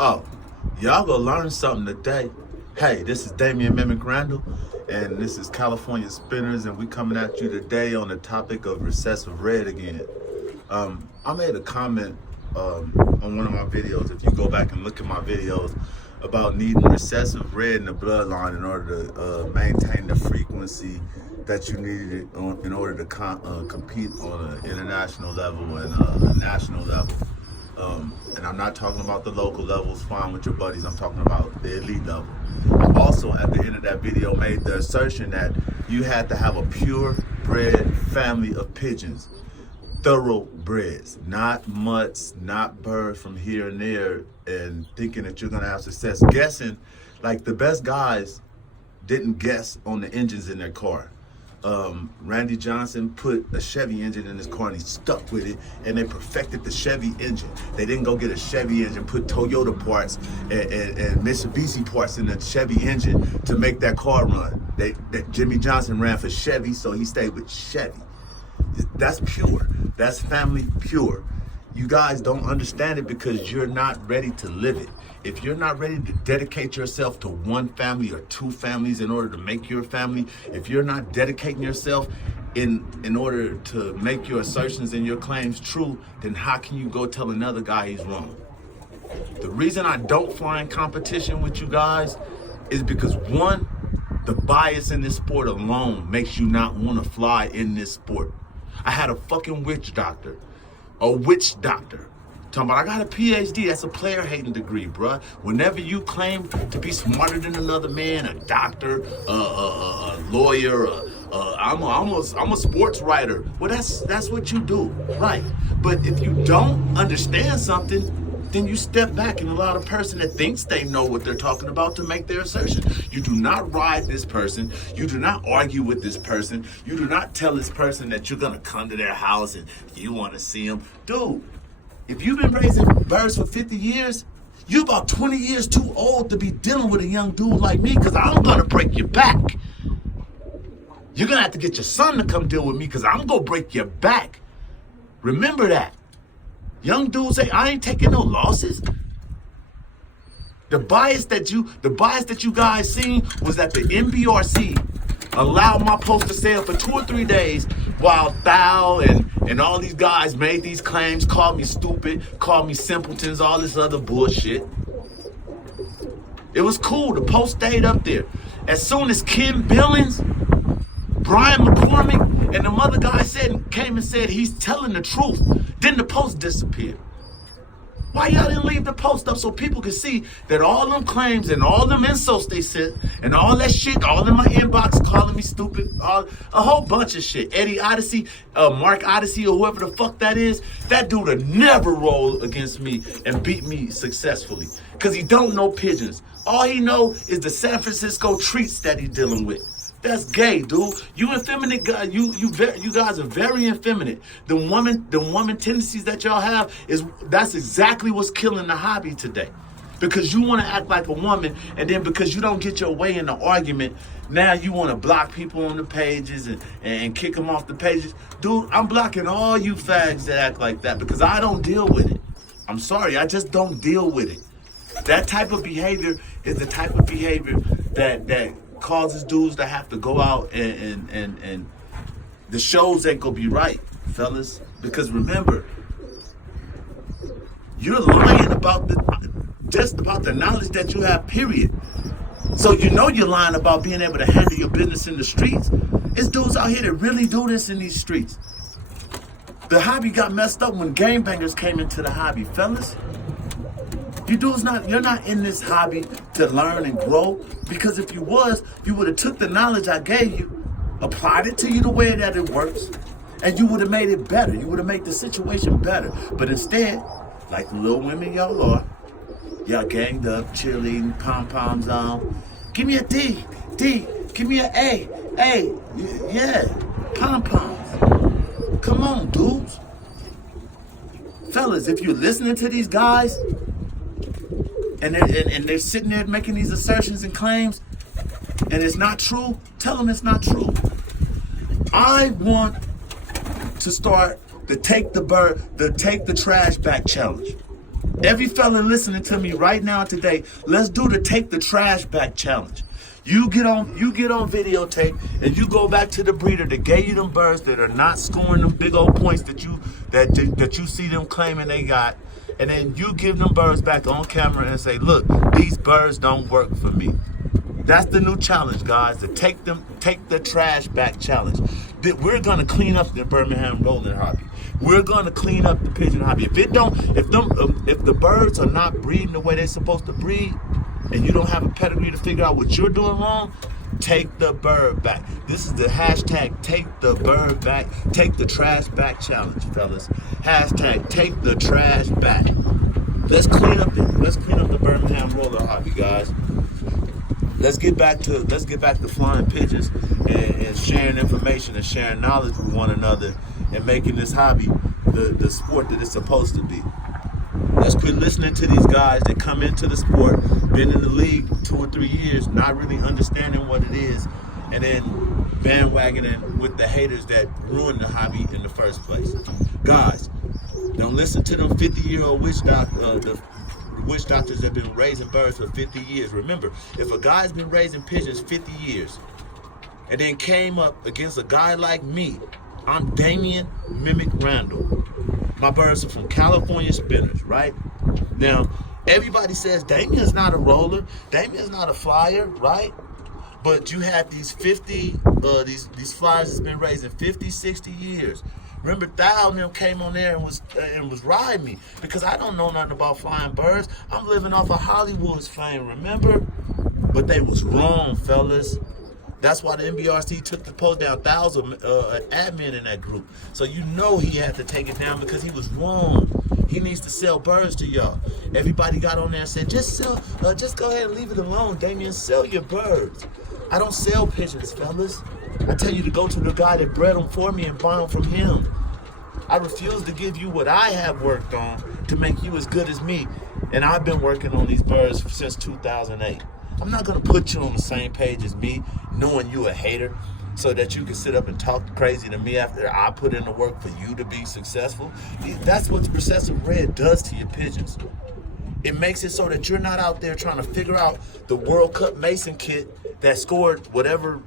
Oh, y'all gonna learn something today. Hey, this is Damian Mimic Randall, and this is CaliSpinners, and we coming at you today on the topic of recessive red again. I made a comment on one of my videos, if you go back and look at my videos, about needing recessive red in the bloodline in order to maintain the frequency that you needed in order to compete on an international level and a national level. And I'm not talking about the local levels, fine with your buddies, I'm talking about the elite level. I also, at the end of that video, made the assertion that you had to have a purebred family of pigeons, thoroughbreds, not mutts, not birds from here and there, and thinking that you're gonna have success. Guessing, like the best guys didn't guess on the engines in their car. Randy Johnson put a Chevy engine in his car and he stuck with it, and they perfected the Chevy engine. They didn't go get a Chevy engine, put Toyota parts and Mitsubishi parts in the Chevy engine to make that car run. Jimmy Johnson ran for Chevy, so he stayed with Chevy. That's pure. That's family pure. You guys don't understand it because you're not ready to live it. If you're not ready to dedicate yourself to one family or two families in order to make your family, if you're not dedicating yourself in order to make your assertions and your claims true, then how can you go tell another guy he's wrong? The reason I don't fly in competition with you guys is because, one, the bias in this sport alone makes you not want to fly in this sport. I had a fucking witch doctor talking about, I got a PhD. That's a player-hating degree, bruh. Whenever you claim to be smarter than another man, a doctor, a lawyer, I'm a sports writer. Well, that's what you do, right? But if you don't understand something, then you step back and allow the person that thinks they know what they're talking about to make their assertion. You do not ride this person. You do not argue with this person. You do not tell this person that you're gonna come to their house and you wanna see them. Dude, if you've been raising birds for 50 years, you're about 20 years too old to be dealing with a young dude like me, because I'm gonna break your back. You're gonna have to get your son to come deal with me, because I'm gonna break your back. Remember that. Young dudes say, I ain't taking no losses. The bias that you guys seen was that the NBRC allowed my post to sail for 2 or 3 days while Thou and all these guys made these claims, called me stupid, called me simpletons, all this other bullshit. It was cool. The post stayed up there. As soon as Kim Billings, Brian McCormick, and the other guy came and said he's telling the truth, then the post disappeared. Why y'all didn't leave the post up so people could see that all them claims and all them insults they sent and all that shit, all in my inbox calling me stupid, a whole bunch of shit. Eddie Odyssey, Mark Odyssey, or whoever the fuck that is, that dude would never roll against me and beat me successfully, because he don't know pigeons. All he know is the San Francisco treats that he's dealing with. That's gay, dude. You effeminate guys. You guys are very effeminate. The woman tendencies that y'all have that's exactly what's killing the hobby today. Because you want to act like a woman, and then because you don't get your way in the argument, now you want to block people on the pages and kick them off the pages. Dude, I'm blocking all you fags that act like that because I don't deal with it. I'm sorry, I just don't deal with it. That type of behavior is the type of behavior that causes dudes to have to go out and the shows ain't gonna be right, fellas. Because remember, you're lying about just about the knowledge that you have, period. So you know you're lying about being able to handle your business in the streets. It's dudes out here that really do this in these streets. The hobby got messed up when gangbangers came into the hobby, fellas. You're not in this hobby to learn and grow, because if you was, you would have took the knowledge I gave you, applied it to you the way that it works, and you would have made it better. You would have made the situation better. But instead, like the little women y'all are, y'all ganged up, cheerleading, pom-poms on. Give me a D, give me an A, yeah, pom-poms. Come on, dudes. Fellas, if you're listening to these guys, and they're sitting there making these assertions and claims, and it's not true, tell them it's not true. I want to start the Take the Trash Back challenge. Every fella listening to me right now today, let's do the take the trash back challenge. You get on videotape and you go back to the breeder that gave you them birds that are not scoring them big old points that you see them claiming they got, and then you give them birds back on camera and say, look, these birds don't work for me. That's the new challenge, guys. The take the trash back challenge. We're gonna clean up the Birmingham Roller hobby. We're gonna clean up the pigeon hobby. If the birds are not breeding the way they're supposed to breed, and you don't have a pedigree to figure out what you're doing wrong, take the bird back. This is the hashtag take the bird back, take the trash back challenge, fellas. Hashtag take the trash back. Let's clean up the Birmingham Roller hobby, guys. Let's get back to flying pigeons and sharing information and sharing knowledge with one another and making this hobby the sport that it's supposed to be. Let's quit listening to these guys that come into the sport, been in the league 2 or 3 years, not really understanding what it is, and then bandwagoning with the haters that ruined the hobby in the first place. Guys, don't listen to them 50-year-old witch doctors that have been raising birds for 50 years. Remember, if a guy's been raising pigeons 50 years and then came up against a guy like me, I'm Damian Mimic Randall. My birds are from CaliSpinners, right? Now, everybody says Damian's not a roller, Damian's not a flyer, right? But you have these these flyers that's been raising 50, 60 years. Remember, Thou and them came on there and was riding me because I don't know nothing about flying birds. I'm living off of Hollywood's fame, remember? But they was wrong, fellas. That's why the NBRC took the post down. Thou's an admin in that group. So you know he had to take it down because he was wrong. He needs to sell birds to y'all. Everybody got on there and said, just go ahead and leave it alone, Damien. Sell your birds. I don't sell pigeons, fellas. I tell you to go to the guy that bred them for me and buy them from him. I refuse to give you what I have worked on to make you as good as me. And I've been working on these birds since 2008. I'm not going to put you on the same page as me, knowing you a hater, so that you can sit up and talk crazy to me after I put in the work for you to be successful. That's what recessive red does to your pigeons. It makes it so that you're not out there trying to figure out the World Cup Mason kit that scored whatever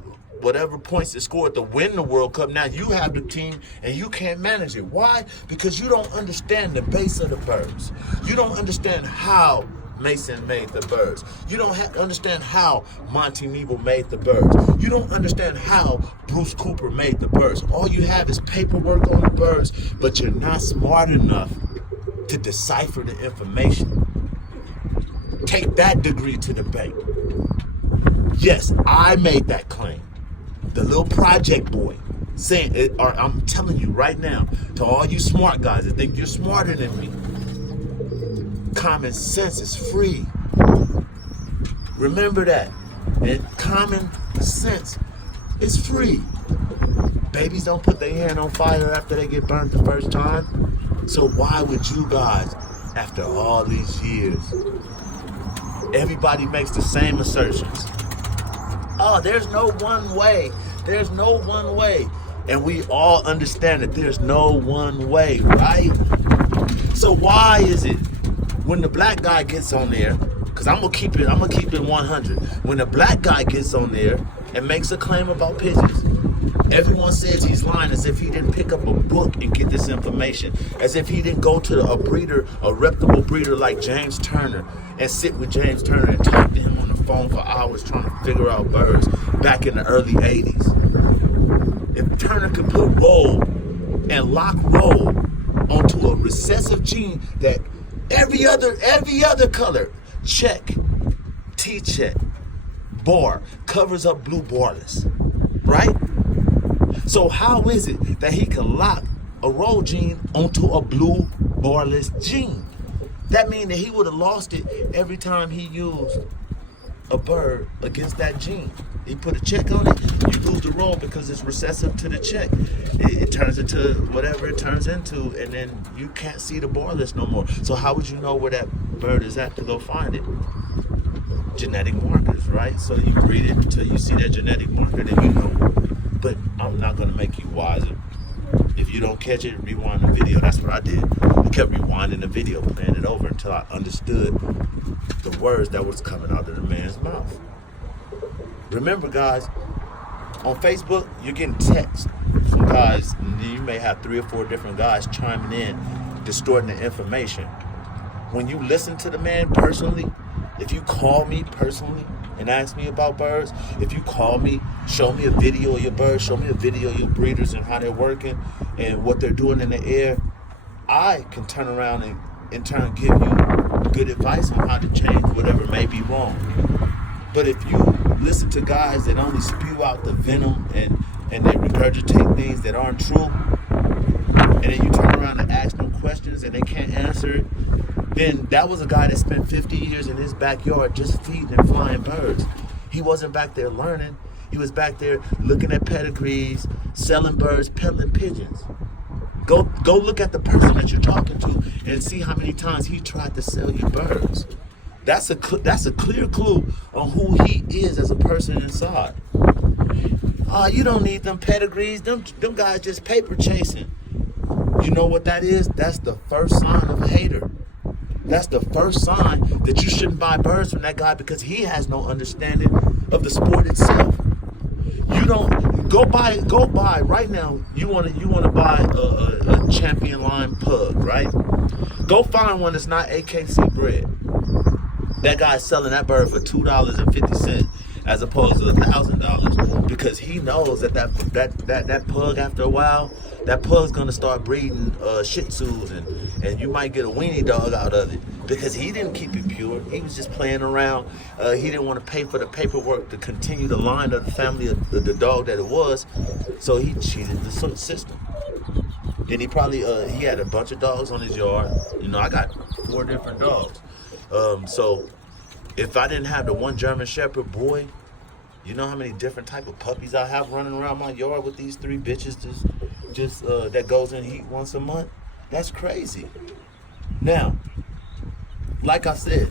points it scored to win the World Cup. Now you have the team and you can't manage it. Why? Because you don't understand the base of the birds. You don't understand how Mason made the birds. You don't understand how Monty Nebo made the birds. You don't understand how Bruce Cooper made the birds. All you have is paperwork on the birds, but you're not smart enough to decipher the information. Take that degree to the bank. Yes, I made that claim. The little project boy saying it, or I'm telling you right now, to all you smart guys that think you're smarter than me, common sense is free. Remember that. And common sense is free. Babies don't put their hand on fire after they get burnt the first time. So why would you guys, after all these years, everybody makes the same assertions? Oh, there's no one way. There's no one way. And we all understand that there's no one way, right? So why is it when the black guy gets on there, because I'm gonna keep it 100. When the black guy gets on there and makes a claim about pigeons, everyone says he's lying as if he didn't pick up a book and get this information, as if he didn't go to a reputable breeder like James Turner and sit with James Turner and talk to him on the phone for hours trying to figure out birds back in the early 80s. If Turner could put roll and lock roll onto a recessive gene that every other color, check, T-check, bar, covers up blue barless, right? So how is it that he can lock a roll gene onto a blue barless gene? That means that he would have lost it every time he used a bird against that gene. He put a check on it, you lose the roll because it's recessive to the check. It turns into whatever it turns into, and then you can't see the barless no more. So how would you know where that bird is at to go find it? Genetic markers, right? So you breed it until you see that genetic marker, then you know. But I'm not going to make you wiser. If If you don't catch it, rewind the video. That's what I did. I kept rewinding the video, playing it over until I understood the words that was coming out of the man's mouth. Remember, guys, on Facebook, you're getting text from guys. You may have 3 or 4 different guys chiming in, distorting the information. When you listen to the man personally, if you call me personally and ask me about birds, if you call me, show me a video of your birds, show me a video of your breeders and how they're working and what they're doing in the air, I can turn around and in turn give you good advice on how to change whatever may be wrong. But if you listen to guys that only spew out the venom and they regurgitate things that aren't true, and then you turn around and ask them questions and they can't answer it, then that was a guy that spent 50 years in his backyard just feeding and flying birds. He wasn't back there learning. He was back there looking at pedigrees, selling birds, peddling pigeons. Go look at the person that you're talking to and see how many times he tried to sell you birds. That's a clear clue on who he is as a person inside. Oh, you don't need them pedigrees. Them guys just paper chasing. You know what that is? That's the first sign of a hater. That's the first sign that you shouldn't buy birds from that guy because he has no understanding of the sport itself. You don't go buy right now. You want to buy a champion line pug, right? Go find one that's not AKC bred. That guy's selling that bird for $2.50 as opposed to $1,000 because he knows that pug after a while, that pug's gonna start breeding Shih Tzus and you might get a weenie dog out of it because he didn't keep it pure. He was just playing around. He didn't want to pay for the paperwork to continue the line of the family of the dog that it was, so he cheated the system. Then he probably he had a bunch of dogs on his yard. You know, I got 4 different dogs. So if I didn't have the one German Shepherd boy, you know how many different type of puppies I have running around my yard with these 3 bitches just that goes in heat once a month? That's crazy. Now, like I said,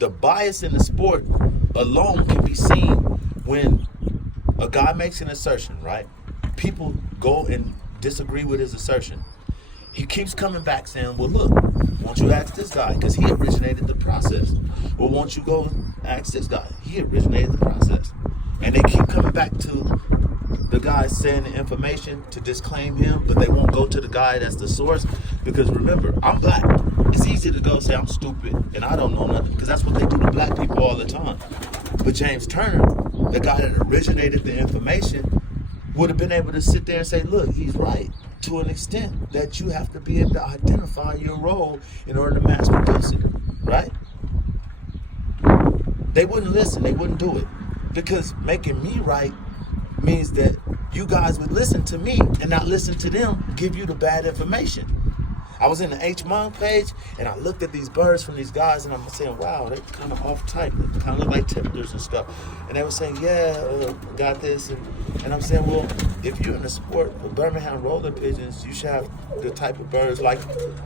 the bias in the sport alone can be seen when a guy makes an assertion, right? People go and disagree with his assertion. He keeps coming back saying, well, look, won't you ask this guy? Because he originated the process. Well, won't you go ask this guy? He originated the process. And they keep coming back to the guy saying the information to disclaim him, but they won't go to the guy that's the source. Because remember, I'm black. It's easy to go say I'm stupid and I don't know nothing, because that's what they do to black people all the time. But James Turner, the guy that originated the information, would have been able to sit there and say, look, he's right. To an extent that you have to be able to identify your role in order to mass produce it, right? They wouldn't listen, they wouldn't do it. Because making me right means that you guys would listen to me and not listen to them give you the bad information. I was in the H-Mom page and I looked at these birds from these guys and I'm saying, wow, they're kind of off type. They kind of look like tipplers and stuff. And they were saying, yeah, got this. And I'm saying, well, if you're in the sport of Birmingham Roller Pigeons, you should have the type of birds like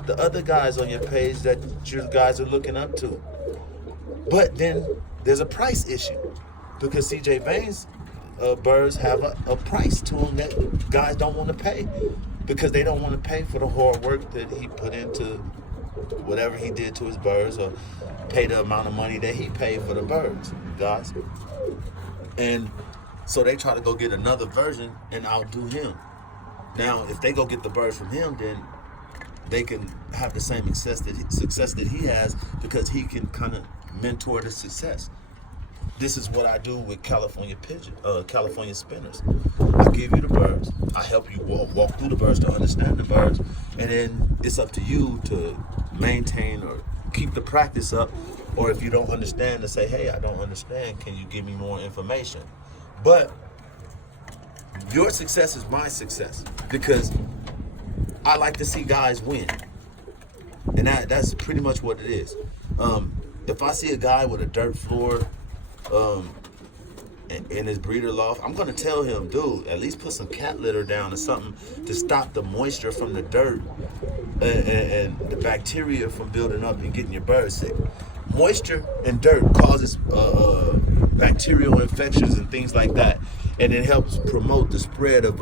the other guys on your page that you guys are looking up to. But then there's a price issue because CJ Bain's birds have a price to them that guys don't want to pay, because they don't want to pay for the hard work that he put into whatever he did to his birds, or pay the amount of money that he paid for the birds, guys. And so they try to go get another version and outdo him. Now, if they go get the birds from him, then they can have the same success that he has, because he can kind of mentor the success. This is what I do with California Spinners. I give you the birds. I help you walk through the birds to understand the birds. And then it's up to you to maintain or keep the practice up. Or if you don't understand, to say, hey, I don't understand. Can you give me more information? But your success is my success, because I like to see guys win. And that's pretty much what it is. If I see a guy with a dirt floor, in his breeder loft, I'm gonna tell him, dude, at least put some cat litter down or something to stop the moisture from the dirt and the bacteria from building up and getting your birds sick. Moisture and dirt causes bacterial infections and things like that, and it helps promote the spread of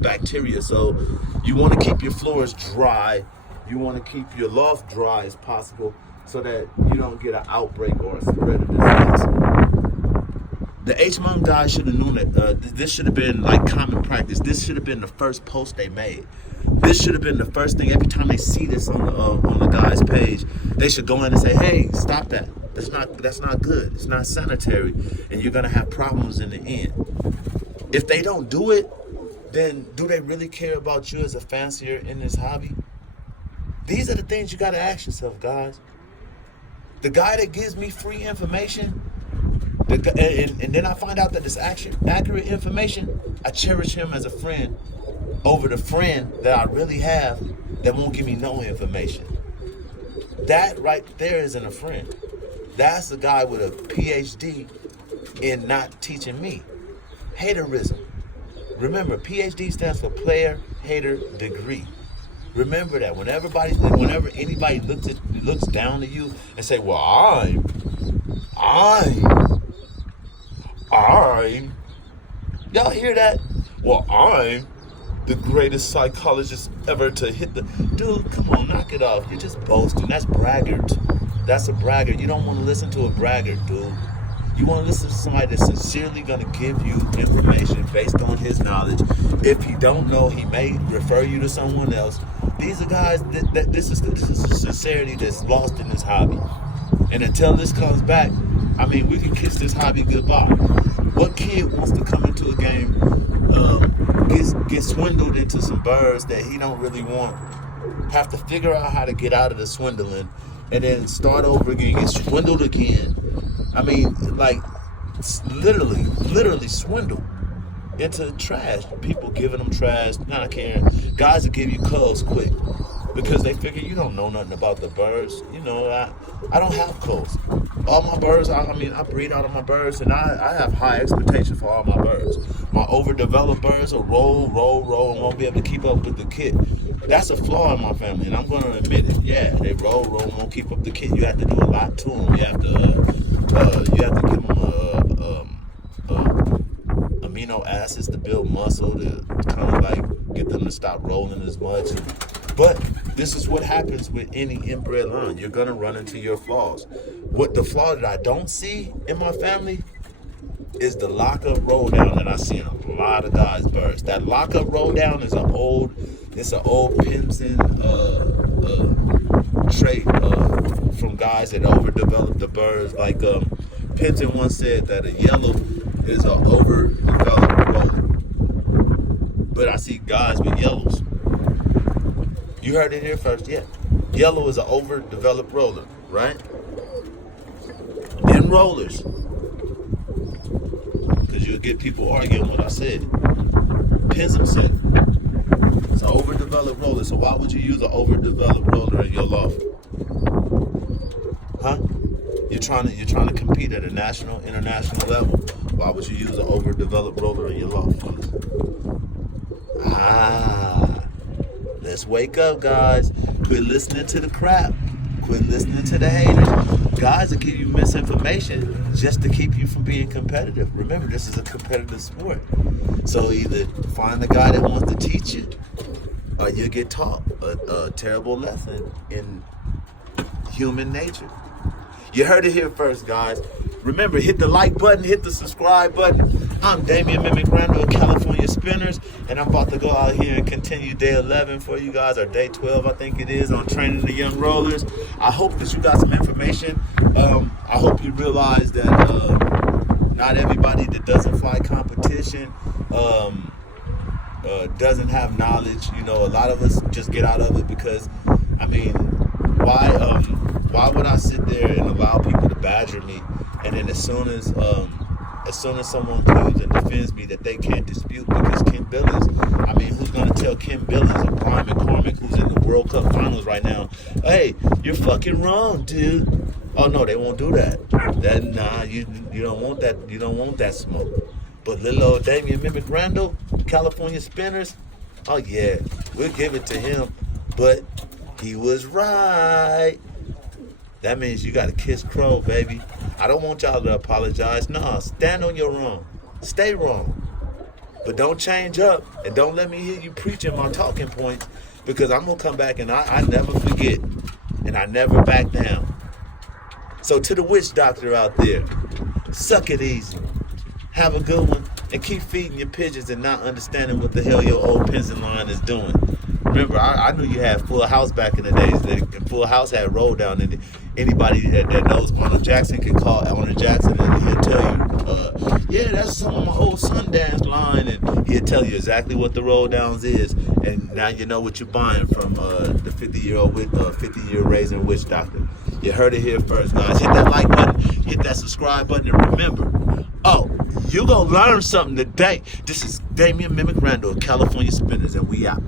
bacteria. So you want to keep your floors dry. You want to keep your loft dry as possible so that you don't get an outbreak or a spread of disease. The H-Mom guys should have known that this should have been like common practice. This should have been the first post they made. This should have been the first thing. Every time they see this on the guy's page, they should go in and say, "Hey, stop that. That's not good. It's not sanitary, and you're gonna have problems in the end." If they don't do it, then do they really care about you as a fancier in this hobby? These are the things you gotta ask yourself, guys. The guy that gives me free information, and then I find out that it's accurate information, I cherish him as a friend over the friend that I really have that won't give me no information. That right there isn't a friend. That's a guy with a PhD in not teaching me. Haterism. Remember, PhD stands for player hater degree. Remember that whenever anybody looks down to you and say, "Well, I'm y'all hear that? Well, I'm the greatest psychologist ever to hit the..." Dude, come on, knock it off. You're just boasting. That's braggart. That's a braggart. You don't want to listen to a braggart, dude. You want to listen to somebody that's sincerely going to give you information based on his knowledge. If you don't know, he may refer you to someone else. These are guys that this is a sincerity that's lost in this hobby. And until this comes back, I mean, we can kiss this hobby goodbye. What kid wants to come into a game, get swindled into some birds that he don't really want, have to figure out how to get out of the swindling, and then start over again, get swindled again? I mean, like, literally swindled into trash. People giving them trash, not caring. Guys that give you culls quick because they figure you don't know nothing about the birds. You know, I don't have culls. All my birds, I breed out of my birds, and I have high expectations for all my birds. My overdeveloped birds will roll, and won't be able to keep up with the kit. That's a flaw in my family, and I'm going to admit it. Yeah, they roll, and won't keep up the kit. You have to do a lot to them. You have to give them amino acids to build muscle, to kind of like get them to stop rolling as much. But this is what happens with any inbred line. You're going to run into your flaws. What the flaw that I don't see in my family is the lock-up roll down that I see in a lot of guys' birds. That lock-up roll down is an old Pimpson trait from guys that overdeveloped the birds. Like Pimpson once said that a yellow is an overdeveloped roller. But I see guys with yellows. You heard it here first, yeah. Yellow is an overdeveloped roller, right? In rollers. Because you'll get people arguing what I said. Pinsum said it's an overdeveloped roller. So why would you use an overdeveloped roller in your loft? Huh? You're trying to compete at a national, international level. Why would you use an overdeveloped roller in your loft? Let's wake up, guys. Quit listening to the crap. Quit listening to the haters. Guys will give you misinformation just to keep you from being competitive. Remember, this is a competitive sport. So either find the guy that wants to teach you, or you'll get taught a terrible lesson in human nature. You heard it here first, guys. Remember, hit the like button, hit the subscribe button. I'm Damian Mimic Randall of CaliSpinners, and I'm about to go out here and continue day 11 for you guys, or day 12, I think it is, on training the young rollers. I hope that you got some information. I hope you realize that not everybody that doesn't fly competition doesn't have knowledge. You know, a lot of us just get out of it because, I mean, why would I sit there and allow people to badger me, and then as soon as someone comes and defends me that they can't dispute because Kim Billings, I mean, who's going to tell Kim Billings or Brian McCormick, who's in the World Cup Finals right now, hey, you're fucking wrong, dude. Oh no, they won't do that. Nah, you don't want that. You don't want that smoke. But little old Damian Mimic Randall, California Spinners, oh yeah, we'll give it to him. But he was right. That means you got to kiss crow, baby. I don't want y'all to apologize. Nah, stand on your wrong. Stay wrong. But don't change up and don't let me hear you preaching my talking points, because I'm going to come back and I never forget and I never back down. So to the witch doctor out there, suck it easy. Have a good one and keep feeding your pigeons and not understanding what the hell your old pension line is doing. Remember, I knew you had Full House back in the days. Full House had roll down, and anybody that knows Arnold Jackson can call Arnold Jackson and he'll tell you, yeah, that's some of my old Sundance line, and he'll tell you exactly what the roll downs is, and now you know what you're buying from the 50-year raising witch doctor. You heard it here first, guys. Hit that like button, hit that subscribe button, and remember, you gonna learn something today. This is Damian Mimic Randall of California Spinners, and we out.